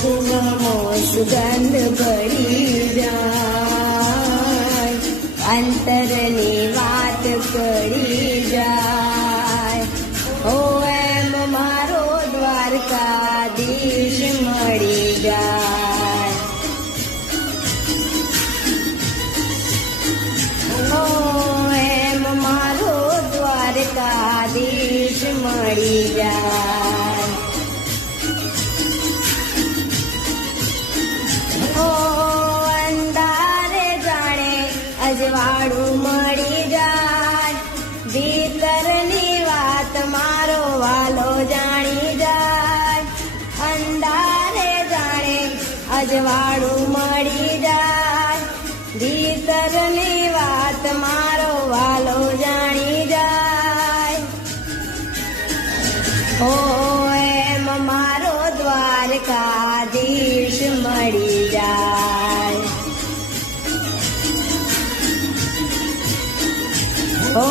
કુમમો સુગંધ ભળી જાય, અંતરની વાત કરી જાય. ઓ એમ મારો દ્વારકાધીશ મળી જાય. ઓ એમ મારો દ્વારકાધીશ મળી જાય. ઓ અંધારે જાણે અજવાળું મળી જાય, ભીતરની વાત મારો વાલો જાણી જાય. અંધારે જાણે અજવાળું મળી જાય, ભીતરની વાત મારો વાલો જાણી જાય. ઓ એમ મારો દ્વારકાધીશ મળી જાય. ઓ